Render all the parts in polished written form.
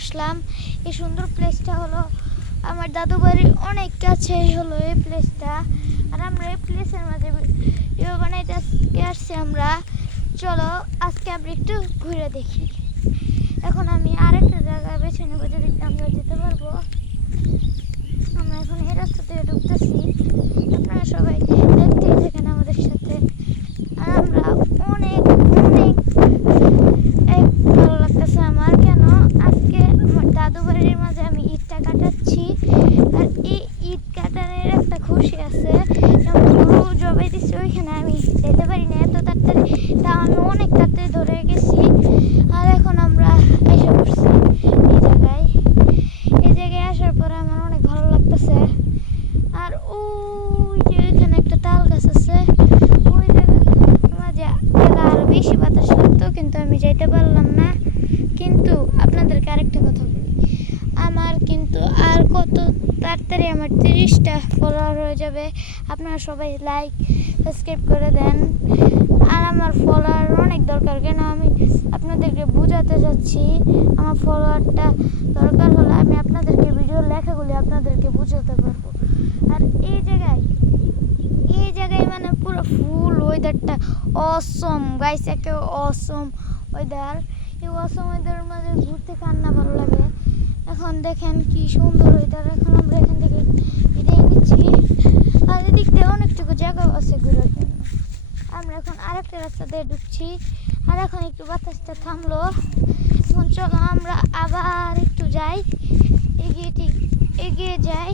আসলাম। এই সুন্দর প্লেসটা হলো আমার দাদু বাড়ির অনেক কাছে হলো এই প্লেসটা। আর আমরা এই প্লেসের মাঝে ভিডিও বানাইতে আসছি আমরা। চলো আজকে আমরা একটু ঘুরে দেখি। এখন আমি আরেকটা জায়গায় বেছে নেবো যেদিকে আমরা যেতে পারবো। আমরা এখন এই রাস্তা থেকে ঢুকতেছি, আপনারা সবাই দেখতেই থাকেন আমাদের সাথে। আর আমরা অনেক অনেক ভালো লাগতেছে আমার। কেন আজকে আমার দাদু বাড়ির মাঝে আমি ঈদটা কাটাচ্ছি। আর এই ঈদ কাটানোর একটা খুশি আছে। যেমন গরু জবাই দিচ্ছি, ওইখানে আমি যেতে পারি না এত তাড়াতাড়ি, তা আমি অনেক তাড়াতাড়ি ধরে গেছি। আর এখন আমরা এসে পড়ছি এই জায়গায় আসার পরে আমার অনেক ভালো লাগতেছে। আর ওই যে এখানে একটা তাল গাছ আছে, ওই জায়গায় মাঝে আরো বেশি বাতাস লাগতো, কিন্তু আমি যাইতে পারলাম না। কিন্তু আপনাদেরকে আরেকটা কথা বলি, আমার কিন্তু আর কত তাড়াতাড়ি আমার 30টা ফলোয়ার হয়ে যাবে। আপনারা সবাই লাইক সাবস্ক্রাইব করে দেন। আর আমার ফলোয়ার অনেক দরকার। কেন আমি আপনাদেরকে বোঝাতে চাচ্ছি, আমার ফলোয়ারটা দরকার হলে আমি আপনাদেরকে ভিডিওর লেখাগুলি আপনাদেরকে বোঝাতে পারবো। আর এই জায়গায় মানে পুরো ফুল ওয়েদারটা অসম গাইস, একে অসম ওয়েদার। এই অসম ওয়েদারের মাঝে ঘুরতে কার না ভালো লাগে। এখন দেখেন কি সুন্দর ওয়েদার। এখন আমরা এখান থেকে বিদায় নিচ্ছি। আর এদিক দিয়ে অনেকটুকু জায়গা আছে ঘোরার জন্য। আমরা এখন আরেকটা রাস্তা দিয়ে ঢুকছি। আর এখন একটু বাতাসটা থামলো। এখন চলো আমরা আবার একটু যাই, এগিয়ে যাই।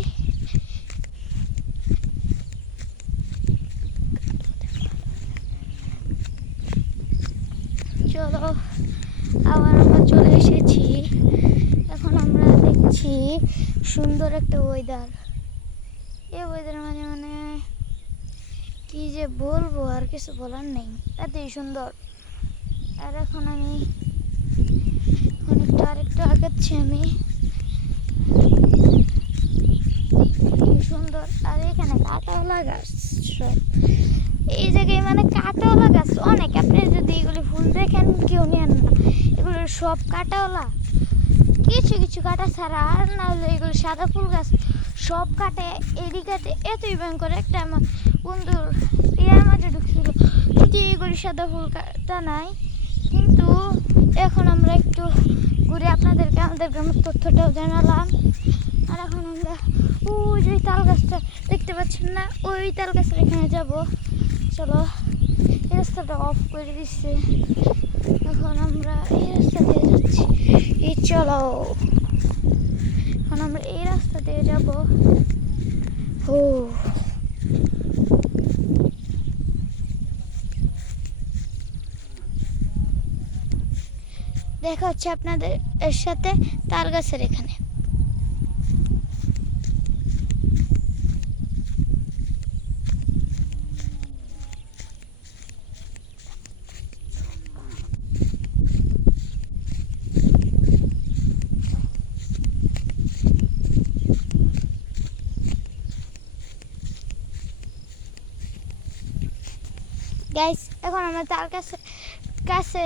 চলো আবার আমরা চলে এসেছি। এখন আমরা দেখছি সুন্দর একটা ওয়েদার। এই ওয়েদার মানে কি যে বলবো, আর কিছু বলার নেই, এতই সুন্দর। আর এখন আমি আরেকটু আগাচ্ছি আমি। কি সুন্দর। আর এখানে কাঁটাওয়ালা গাছ সব এই জায়গায়, মানে কাঁটাওয়ালা গাছ অনেক। আপনি যদি এগুলি ফুল দেখেন কেউ নেন না, এগুলো সব কাঁটাওয়ালা। কিছু কিছু কাটা ছাড়া, আর না হলে এগুলো সাদা ফুল গাছ সব কাটে। এদিকে এতই ভয়ঙ্কর। একটা আমার বন্ধুর ইয়ার মাঝে ঢুকছিল, যদি এগুলি সাদা ফুল কাটা নাই। কিন্তু এখন আমরা একটু ঘুরে আপনাদেরকে আমাদের গ্রামের তথ্যটাও জানালাম। আর এখন আমরা ওই যে তাল গাছটা দেখতে পাচ্ছেন না, ওই তাল গাছের এখানে যাবো। চলো, এই রাস্তাটা অফ করে দিচ্ছে। এখন আমরা এই রাস্তা দিয়ে যাচ্ছি। এই চলো এখন আমরা এই রাস্তা দিয়ে যাবো। ও দেখা হচ্ছে আপনাদের সাথে তাল গাছের এখানে। গাইস এখন আমরা তার কাছে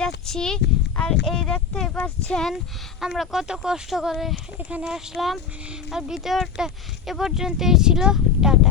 যাচ্ছি। আর এই দেখতেই পাচ্ছেন আমরা কত কষ্ট করে এখানে আসলাম। আর ভিতরটা এ পর্যন্তই ছিল। টাটা।